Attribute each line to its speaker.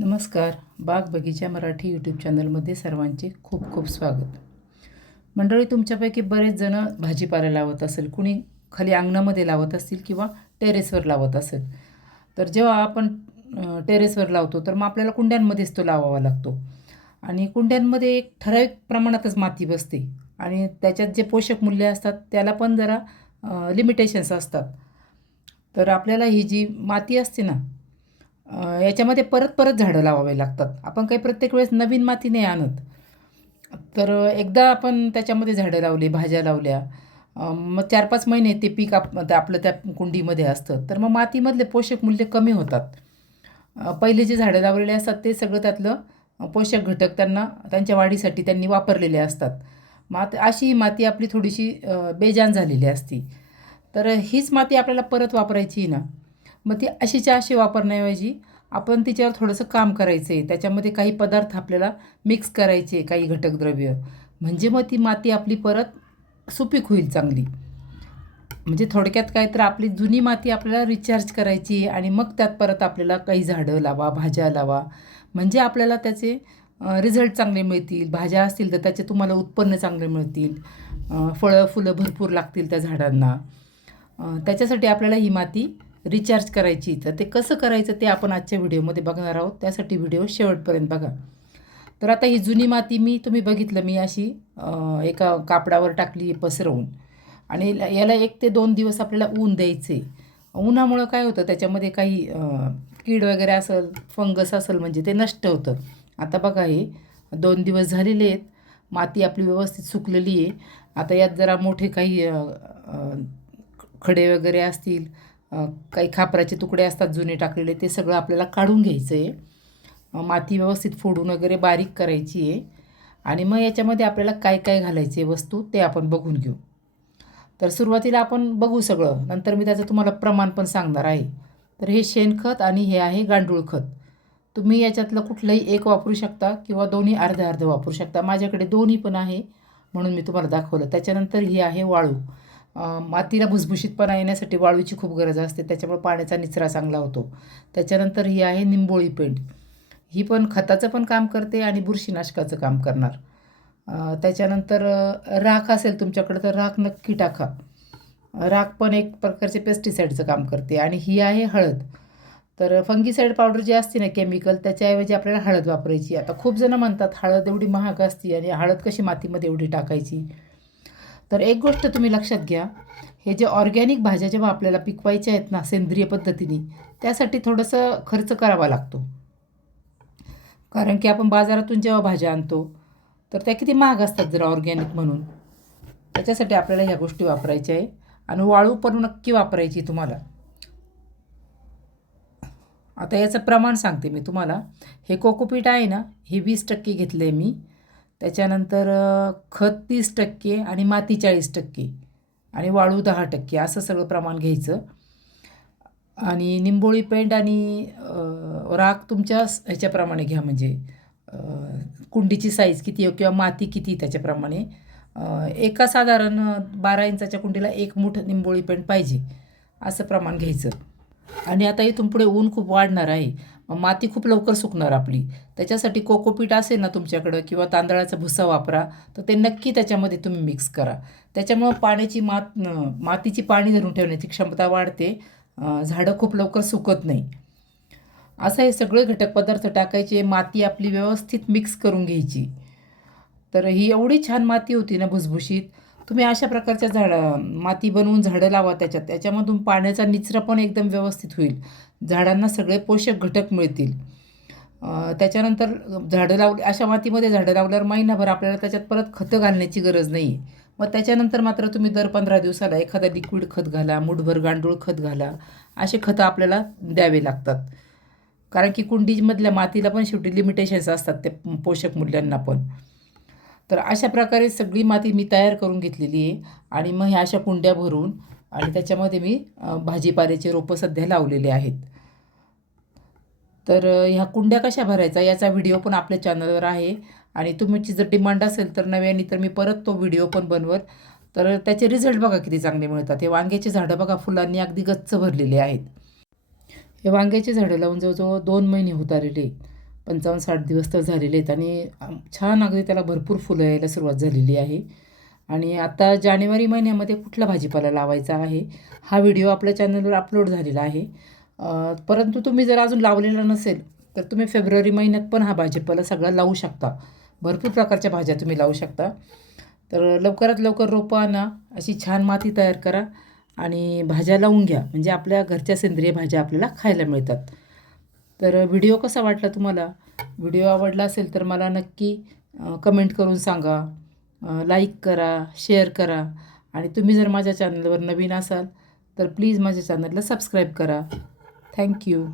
Speaker 1: नमस्कार. बाग बगीचा मराठी यूट्यूब चॅनलमध्ये सर्वांचे खूप खूप स्वागत. मंडळी तुमच्यापैकी बरेच जण भाजीपाला लावत असेल कुणी खाली अंगणामध्ये लावत असतील किंवा टेरेसवर लावत असेल. तर जेव्हा आपण टेरेसवर लावतो तर मग आपल्याला कुंड्यांमध्येच तो लावावा लागतो. आणि कुंड्यांमध्ये एक ठराविक प्रमाणातच माती बसते. आणि त्याच्यात जे पोषक मूल्य असतात त्याला पण जरा लिमिटेशन्स असतात. तर आपल्याला ही जी माती असते ना याच्यामध्ये परत परत झाडं लावावे लागतात. आपण काही प्रत्येक वेळेस नवीन माती नाही आणत. तर एकदा आपण त्याच्यामध्ये झाडं लावली भाज्या लावल्या मग चार पाच महिने ते पीक आप आपलं त्या कुंडीमध्ये असतं. तर मग मातीमधले पोषक मूल्य कमी होतात. पहिले जे झाडं लावलेले असतात ते सगळं त्यातलं पोषक घटक त्यांना त्यांच्या वाढीसाठी त्यांनी वापरलेले असतात. मात अशी ही माती आपली थोडीशी बेजान झालेली असती. तर हीच माती आपल्याला परत वापरायची ना. मग ती अशीच्या अशी वापरण्याऐवजी आपण तिच्यावर थोडंसं काम करायचं आहे त्याच्यामध्ये काही पदार्थ आपल्याला मिक्स करायचे काही घटकद्रव्य म्हणजे मग ती माती आपली परत सुपीक होईल चांगली. म्हणजे थोडक्यात काय तर आपली जुनी माती आपल्याला रिचार्ज करायची आणि मग त्यात परत आपल्याला काही झाडं लावा भाज्या लावा. म्हणजे आपल्याला त्याचे रिझल्ट चांगले मिळतील. भाज्या असतील तर त्याचे तुम्हाला उत्पन्न चांगले मिळतील. फळं फुलं भरपूर लागतील त्या झाडांना. त्याच्यासाठी आपल्याला ही माती रिचार्ज करायची. तर ते कसं करायचं ते आपण आजच्या व्हिडिओमध्ये बघणार आहोत. त्यासाठी व्हिडिओ शेवटपर्यंत बघा. तर आता ही जुनी माती मी तुम्ही बघितलं मी अशी एका कापडावर टाकली पसरवून. आणि ल- याला एक ते दोन दिवस आपल्याला ऊन द्यायचे. उन्हामुळं काय होतं त्याच्यामध्ये काही कीड वगैरे असेल फंगस असेल म्हणजे ते नष्ट होतं. आता बघा हे दोन दिवस झालेले आहेत. माती आपली व्यवस्थित सुकलेली आहे. आता यात जरा मोठे काही खडे वगैरे असतील काही खापराचे तुकडे असतात जुने टाकलेले ते सगळं आपल्याला काढून घ्यायचं आहे माती व्यवस्थित फोडून वगैरे बारीक करायची आहे आणि मग याच्यामध्ये आपल्याला काय काय घालायचे वस्तू ते आपण बघून घेऊ. तर सुरुवातीला आपण बघू सगळं. नंतर मी त्याचं तुम्हाला प्रमाण पण सांगणार आहे. तर हे शेणखत आणि हे आहे गांडूळ खत. तुम्ही याच्यातलं कुठलंही एक वापरू शकता किंवा दोन्ही अर्धं अर्धं वापरू शकता. माझ्याकडे दोन्ही पण आहे म्हणून मी तुम्हाला दाखवलं. त्याच्यानंतर ही आहे वाळू. मातीला भुसभुशीतपणा येण्यासाठी वाळूची खूप गरज असते. त्याच्यामुळे पाण्याचा निचरा चांगला होतो. त्याच्यानंतर ही आहे निंबोळी पेंट ही पण खताचं पण काम करते आणि बुरशीनाशकाचं काम करणार. त्याच्यानंतर राख असेल तुमच्याकडे तर राख नक्की टाका. राख पण एक प्रकारचे पेस्टिसाईडचं काम करते. आणि ही आहे हळद. तर फंगीसाईड पावडर जी असते ना केमिकल त्याच्याऐवजी आपल्याला हळद वापरायची. आता खूप जणं म्हणतात हळद एवढी महाग असते आणि हळद कशी मातीमध्ये एवढी टाकायची? तर एक गोष्ट तुम्ही लक्षात घ्या हे जे ऑर्गॅनिक भाज्या जेव्हा आपल्याला पिकवायच्या आहेत ना सेंद्रिय पद्धतीने त्यासाठी थोडंसं खर्च करावा लागतो. कारण की आपण बाजारातून जेव्हा भाज्या आणतो तर त्या किती महाग असतात जरा ऑर्गॅनिक म्हणून. त्याच्यासाठी आपल्याला ह्या गोष्टी वापरायच्या आहे आणि वाळू पण नक्की वापरायची तुम्हाला. आता याचं प्रमाण सांगते मी तुम्हाला. हे कोकोपीट आहे ना हे वीस टक्के घेतलं आहे मी. त्याच्यानंतर खत तीस टक्के आणि माती चाळीस टक्के आणि वाळू दहा टक्के असं सगळं प्रमाण घ्यायचं. आणि निंबोळी पेंट आणि राख तुमच्या ह्याच्याप्रमाणे घ्या म्हणजे कुंडीची साईज किती आहे किंवा माती किती त्याच्याप्रमाणे. एका साधारण बारा इंचाच्या कुंडीला एक मूठ निंबोळी पेंट पाहिजे असं प्रमाण घ्यायचं. आणि आता इथून पुढे ऊन खूप वाढणार आहे. माती खूप लवकर सुकणार आपली. त्याच्यासाठी कोकोपीट असेल ना तुमच्याकडं किंवा तांदळाचा भुसा वापरा तर ते नक्की त्याच्यामध्ये तुम्ही मिक्स करा. त्याच्यामुळं पाण्याची मात मातीची पाणी धरून ठेवण्याची क्षमता वाढते. झाडं खूप लवकर सुकत नाही. असं हे सगळे घटक पदार्थ टाकायचे माती आपली व्यवस्थित मिक्स करून घ्यायची. तर ही एवढी छान माती होती ना भुसभुशीत. तुम्ही अशा प्रकारच्या झाडं माती बनवून झाडं लावा त्याच्यात. त्याच्यामधून पाण्याचा निचरा पण एकदम व्यवस्थित होईल. झाडांना सगळे पोषक घटक मिळतील. त्याच्यानंतर झाडं लावली अशा मातीमध्ये झाडं लावल्यावर महिनाभर आपल्याला त्याच्यात परत खतं घालण्याची गरज नाही मग त्याच्यानंतर मात्र तुम्ही दर पंधरा दिवसाला एखादा लिक्विड खत घाला मुठभर गांडूळ खत घाला असे खतं आपल्याला द्यावे लागतात. कारण की कुंडीमधल्या मातीला पण शेवटी लिमिटेशन्स असतात ते पोषक मूल्यांना पण. तर अशा प्रकारे सगळी माती मी तयार करून घेतलेली आहे आणि मग ह्या अशा कुंड्या भरून आणि त्याच्यामध्ये मी भाजीपाल्याचे रोपं सध्या लावलेले आहेत. तर ह्या कुंड्या कशा भरायचा याचा व्हिडिओ पण आपल्या चॅनलवर आहे आणि तुमची जर डिमांड असेल तर नव्याने तर मी परत तो व्हिडिओ पण बनवल तर त्याचे रिझल्ट बघा किती चांगले मिळतात. हे वांग्याचे झाडं बघा फुलांनी अगदी गच्च भरलेले आहेत. हे वांग्याचे झाडं लावून जवळजवळ दोन महिने होत आलेले आहेत. पंचावन्न साठ दिवस तर झालेले आहेत आणि छान अगदी त्याला भरपूर फुलं यायला सुरुवात झालेली आहे. आणि आता जानेवारी महिन्यामध्ये कुठला भाजीपाला लावायचा आहे हा व्हिडिओ आपल्या चॅनलवर अपलोड झालेला आहे. परंतु तुम्ही जर अजून लावलेला नसेल तर तुम्ही फेब्रुवारी महिन्यात पण हा भाजीपाला सगळा लावू शकता. भरपूर प्रकारच्या भाज्या तुम्ही लावू शकता. तर लवकरात लवकर रोपं आणा अशी छान माती तयार करा आणि भाज्या लावून घ्या. म्हणजे आपल्या घरच्या सेंद्रिय भाज्या आपल्याला खायला मिळतात. तर व्हिडिओ कसा वाटला तुम्हाला? व्हिडिओ आवडला असेल तर मला नक्की कमेंट करून सांगा. लाईक करा शेअर करा. आणि तुम्ही जर माझ्या चॅनलवर नवीन असाल तर प्लीज माझ्या चॅनलला सबस्क्राईब करा. थँक्यू